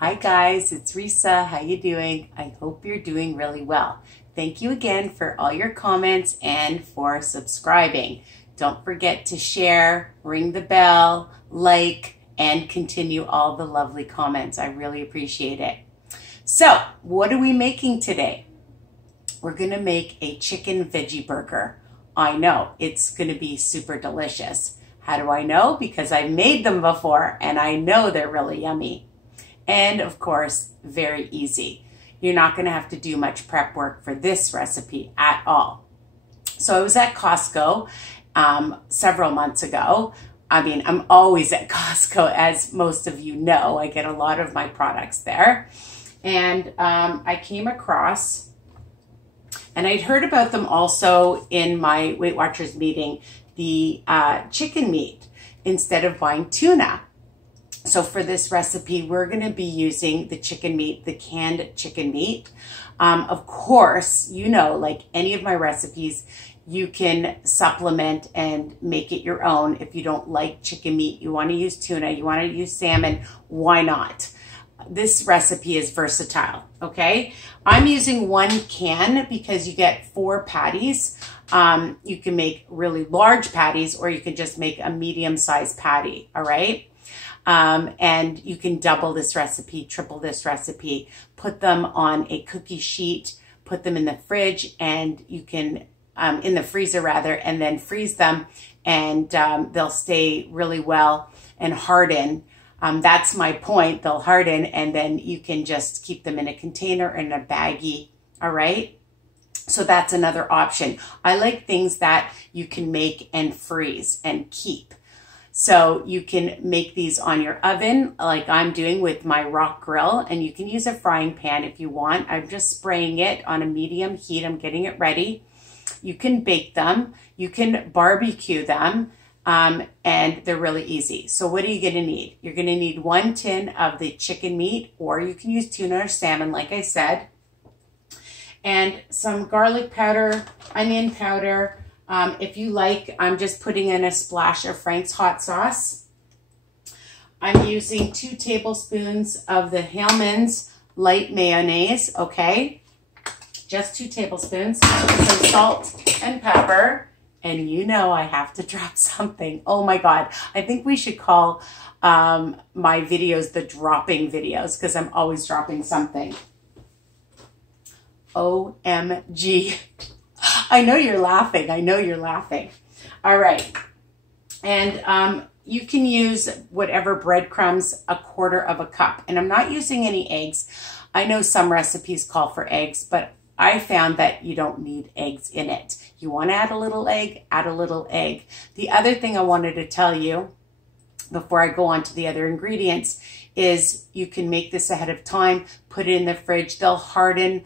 Hi guys, it's Risa. How you doing? I hope you're doing really well. Thank you again for all your comments and for subscribing. Don't forget to share, ring the bell, like, and continue all the lovely comments. I really appreciate it. So, what are we making today? We're gonna make a chicken veggie burger. I know, it's gonna be super delicious. How do I know? Because I made them before and I know they're really yummy. And of course, very easy. You're not gonna have to do much prep work for this recipe at all. So I was at Costco several months ago. I mean, I'm always at Costco, as most of you know. I get a lot of my products there. And I came across, and I'd heard about them also in my Weight Watchers meeting, the chicken meat instead of buying tuna. So for this recipe, we're going to be using the chicken meat, the canned chicken meat. Of course, you know, like any of my recipes, you can supplement and make it your own. If you don't like chicken meat, you want to use tuna, you want to use salmon, why not? This recipe is versatile, okay? I'm using 1 can because you get 4 patties. You can make really large patties or you can just make a medium-sized patty, all right? And you can double this recipe, triple this recipe, put them on a cookie sheet, put them in the fridge, and you can, in the freezer rather, and then freeze them, and they'll stay really well and harden. That's my point, they'll harden, and then you can just keep them in a container, in a baggie, all right? So that's another option. I like things that you can make and freeze and keep. So you can make these on your oven like I'm doing with my rock grill, and you can use a frying pan if you want. I'm just spraying it on a medium heat. I'm getting it ready. You can bake them. You can barbecue them, and they're really easy. So what are you going to need? You're going to need 1 tin of the chicken meat, or you can use tuna or salmon like I said, and some garlic powder, onion powder. If you like, I'm just putting in a splash of Frank's hot sauce. I'm using 2 tablespoons of the Hellmann's light mayonnaise, okay? Just 2 tablespoons. Some salt and pepper. And you know I have to drop something. Oh my God. I think we should call my videos the dropping videos because I'm always dropping something. OMG. I know you're laughing. I know you're laughing. All right. And you can use whatever breadcrumbs, 1/4 cup. And I'm not using any eggs. I know some recipes call for eggs, but I found that you don't need eggs in it. You want to add a little egg, add a little egg. The other thing I wanted to tell you before I go on to the other ingredients is you can make this ahead of time, put it in the fridge. They'll harden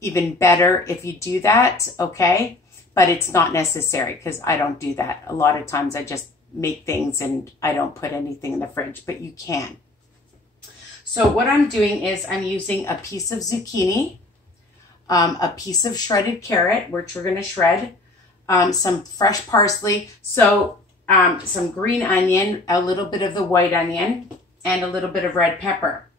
even better if you do that, okay? But it's not necessary because I don't do that. A lot of times I just make things and I don't put anything in the fridge, but you can. So what I'm doing is I'm using a piece of zucchini, a piece of shredded carrot, which we're going to shred, some fresh parsley, so some green onion, a little bit of the white onion, and a little bit of red pepper.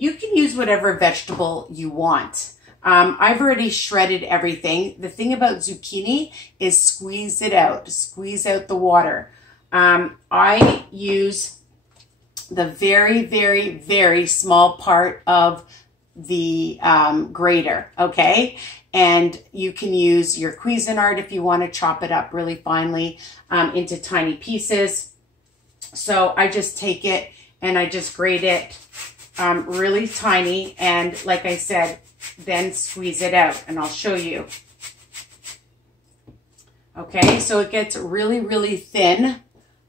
You can use whatever vegetable you want. I've already shredded everything. The thing about zucchini is squeeze it out. Squeeze out the water. I use the very, very, very small part of the grater, okay? And you can use your Cuisinart if you want to chop it up really finely into tiny pieces. So I just take it and I just grate it really tiny, and like I said, then squeeze it out, and I'll show you. Okay, so it gets really, really thin.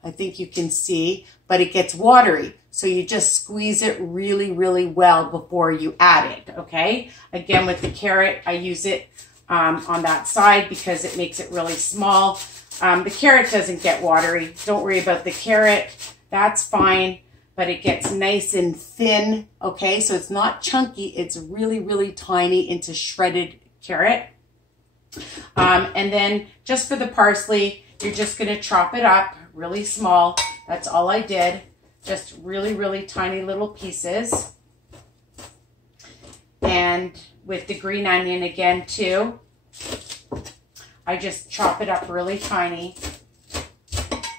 I think you can see, but it gets watery. So you just squeeze it really, really well before you add it, okay? Again, with the carrot, I use it on that side because it makes it really small. The carrot doesn't get watery. Don't worry about the carrot. That's fine. But it gets nice and thin, okay? So it's not chunky, it's really, really tiny into shredded carrot. And then just for the parsley, you're just gonna chop it up really small. That's all I did. just really, really tiny little pieces. And with the green onion again too, I just chop it up really tiny.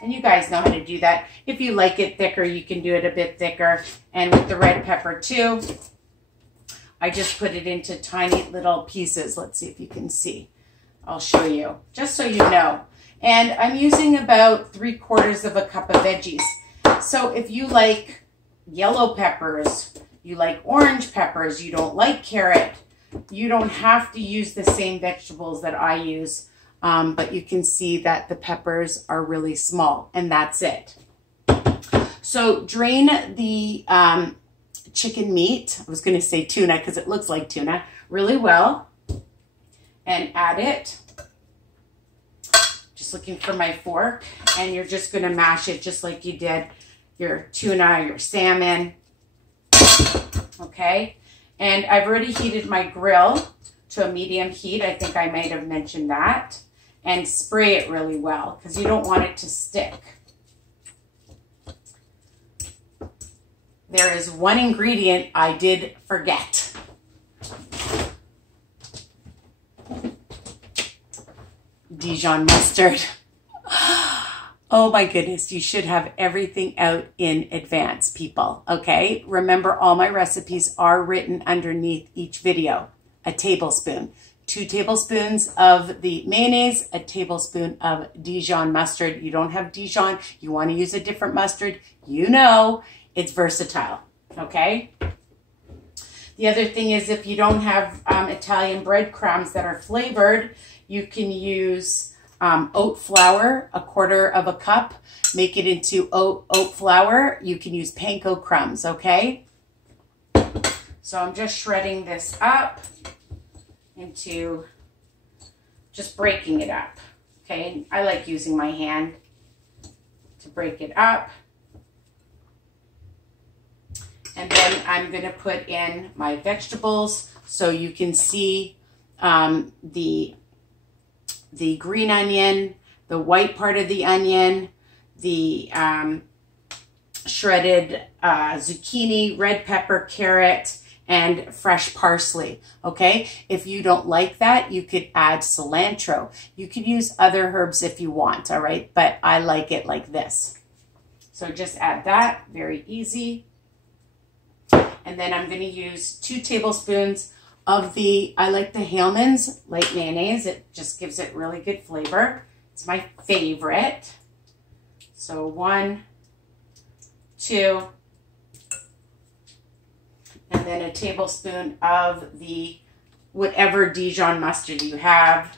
And you guys know how to do that. If you like it thicker, you can do it a bit thicker. And with the red pepper too, I just put it into tiny little pieces. Let's see if you can see. I'll show you, just so you know. And I'm using about 3/4 of a cup of veggies. So if you like yellow peppers, you like orange peppers, you don't like carrot, you don't have to use the same vegetables that I use. But you can see that the peppers are really small, and that's it. So drain the chicken meat, I was going to say tuna because it looks like tuna, really well, and add it. Just looking for my fork, and you're just going to mash it just like you did your tuna, your salmon. Okay, and I've already heated my grill to a medium heat. I think I might have mentioned that. And spray it really well because you don't want it to stick. There is one ingredient I did forget. Dijon mustard. Oh my goodness, you should have everything out in advance, people, okay? Remember, all my recipes are written underneath each video. A tablespoon. 2 tablespoons of the mayonnaise, a tablespoon of Dijon mustard. You don't have Dijon, you want to use a different mustard, you know, it's versatile, okay? The other thing is, if you don't have Italian breadcrumbs that are flavored, you can use oat flour, 1/4 of a cup. Make it into oat flour. You can use panko crumbs, okay? So I'm just shredding this up into just breaking it up, okay? I like using my hand to break it up. And then I'm going to put in my vegetables so you can see the green onion, the white part of the onion, the shredded zucchini, red pepper, carrot, and fresh parsley, okay? If you don't like that, you could add cilantro. You could use other herbs if you want, all right? But I like it like this. So just add that, very easy. And then I'm gonna use 2 tablespoons of I like the Hellmann's light mayonnaise. It just gives it really good flavor. It's my favorite. So 1, 2, and then a tablespoon of the whatever Dijon mustard you have.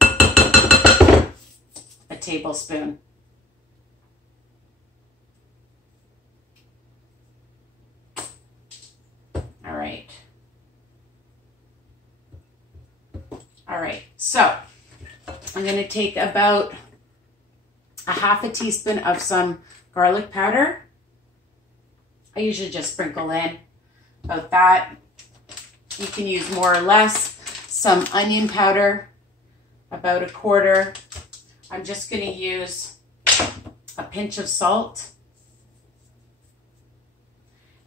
A tablespoon. All right. All right, so I'm going to take about a 1/2 teaspoon of some garlic powder. I usually just sprinkle in about that. You can use more or less. Some onion powder, about 1/4. I'm just going to use a pinch of salt.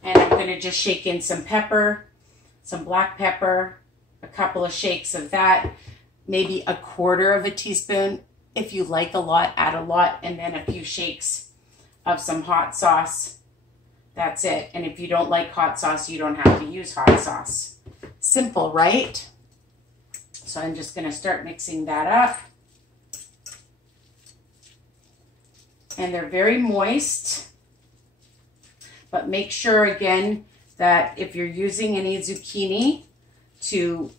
And I'm going to just shake in some pepper, some black pepper, a couple of shakes of that, maybe 1/4 teaspoon. If you like a lot, add a lot, and then a few shakes of some hot sauce. That's it. And if you don't like hot sauce, you don't have to use hot sauce. Simple, right? So I'm just going to start mixing that up. And they're very moist. But make sure, again, that if you're using any zucchini, to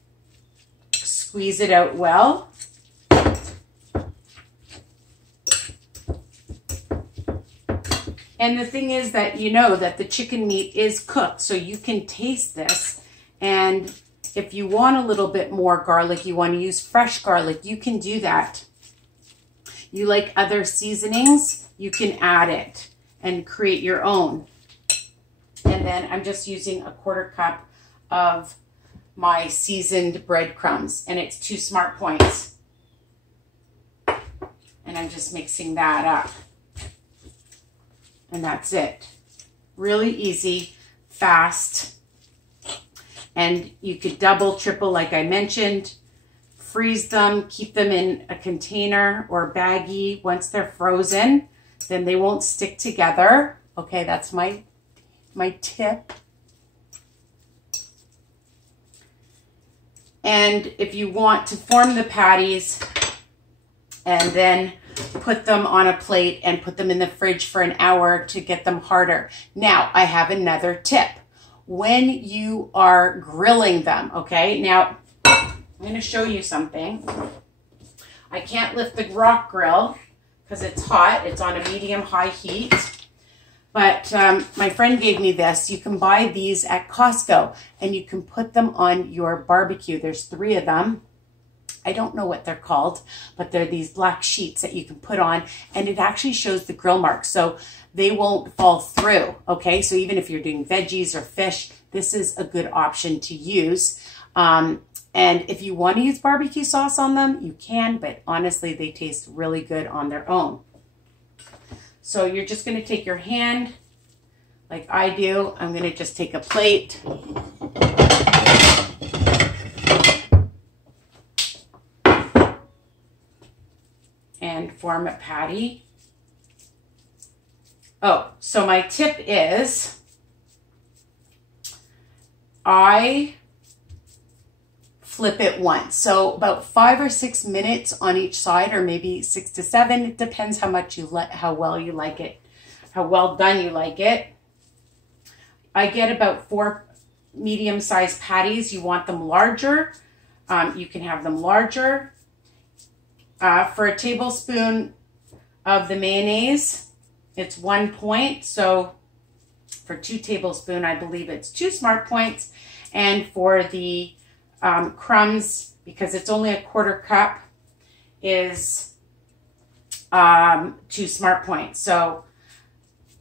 squeeze it out well. And the thing is that you know that the chicken meat is cooked, so you can taste this. And if you want a little bit more garlic, you want to use fresh garlic, you can do that. You like other seasonings, you can add it and create your own. And then I'm just using 1/4 cup of my seasoned breadcrumbs, and it's 2 smart points. And I'm just mixing that up. And that's it. Really easy, fast. And you could double, triple, like I mentioned. Freeze them, keep them in a container or baggie. Once they're frozen, then they won't stick together. Okay, that's my tip. And if you want to form the patties and then put them on a plate and put them in the fridge for an hour to get them harder. Now, I have another tip. When you are grilling them, okay? Now, I'm going to show you something. I can't lift the rock grill because it's hot. It's on a medium-high heat. But my friend gave me this. You can buy these at Costco and you can put them on your barbecue. There's 3 of them. I don't know what they're called, but they're these black sheets that you can put on and it actually shows the grill marks. So they won't fall through, okay? So even if you're doing veggies or fish, this is a good option to use. And if you want to use barbecue sauce on them, you can, but honestly, they taste really good on their own. So you're just going to take your hand like I do. I'm going to just take a plate. And form a patty. Oh, so my tip is I flip it once. So about 5 or 6 minutes on each side, or maybe 6 to 7. It depends how much you how well you like it, how well done you like it. I get about 4 medium-sized patties. You want them larger. You can have them larger. For a tablespoon of the mayonnaise, it's 1 point. So for 2 tablespoons, I believe it's 2 smart points. And for the crumbs, because it's only a 1/4 cup, is 2 smart points. So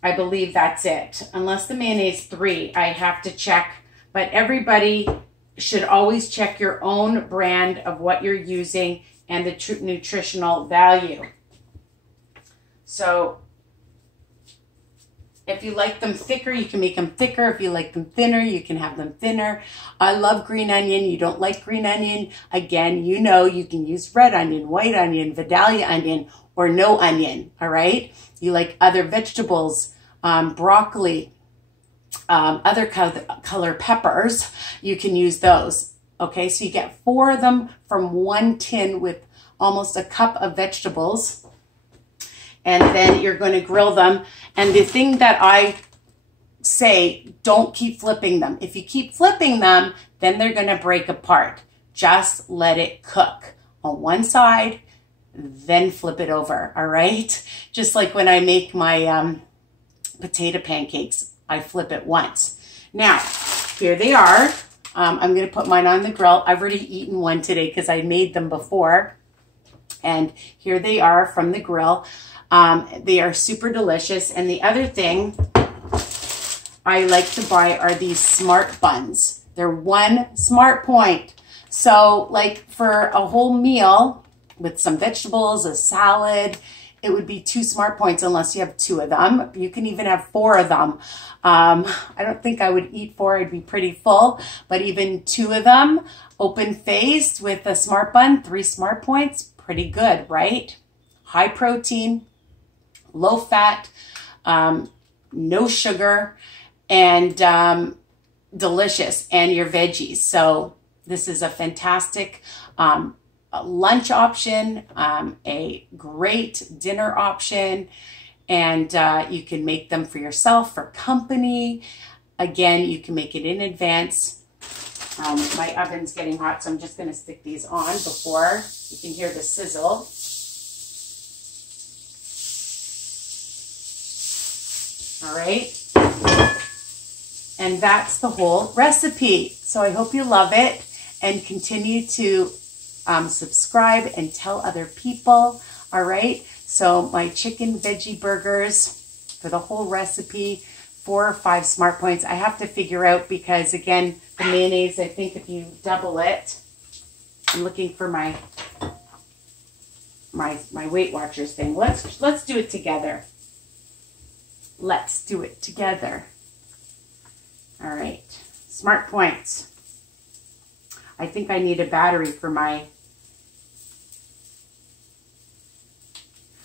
I believe that's it. Unless the mayonnaise 3, I have to check. But everybody should always check your own brand of what you're using and the nutritional value. So if you like them thicker, you can make them thicker. If you like them thinner, you can have them thinner. I love green onion. You don't like green onion? Again, you know you can use red onion, white onion, Vidalia onion, or no onion, all right? You like other vegetables, broccoli, other color peppers, you can use those. Okay, so you get 4 of them from 1 tin with almost a cup of vegetables. And then you're going to grill them. And the thing that I say, don't keep flipping them. If you keep flipping them, then they're going to break apart. Just let it cook on one side, then flip it over, all right? Just like when I make my potato pancakes, I flip it once. Now, here they are. I'm going to put mine on the grill. I've already eaten one today because I made them before. And here they are from the grill. They are super delicious. And the other thing I like to buy are these smart buns. They're 1 smart point. So like for a whole meal with some vegetables, a salad, it would be 2 smart points unless you have 2 of them. You can even have 4 of them. I don't think I would eat 4. I'd be pretty full. But even 2 of them, open-faced with a smart bun, 3 smart points, pretty good, right? High protein, low fat, no sugar, and delicious, and your veggies. So this is a fantastic a lunch option, a great dinner option, and you can make them for yourself, for company. Again, you can make it in advance. My oven's getting hot, so I'm just going to stick these on before you can hear the sizzle. All right. And that's the whole recipe. So I hope you love it and continue to subscribe and tell other people. All right. So my chicken veggie burgers for the whole recipe, 4 or 5 smart points. I have to figure out because again, the mayonnaise, I think if you double it, I'm looking for my Weight Watchers thing. Let's do it together. Let's do it together. All right, smart points. I think I need a battery for my,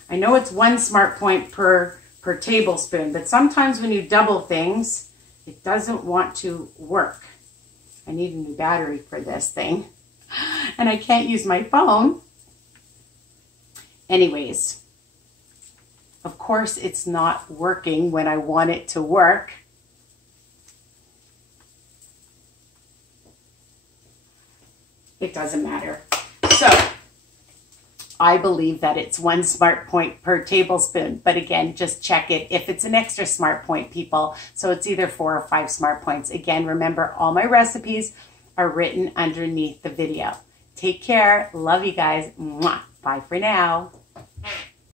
I know it's 1 smart point per tablespoon, but sometimes when you double things, it doesn't want to work. I need a new battery for this thing, and I can't use my phone. Anyways, of course it's not working when I want it to work. It doesn't matter. So I believe that it's 1 smart point per tablespoon, but again, just check it if it's an extra smart point, people. So it's either 4 or 5 smart points. Again, remember, all my recipes are written underneath the video. Take care. Love you guys. Mwah. Bye for now.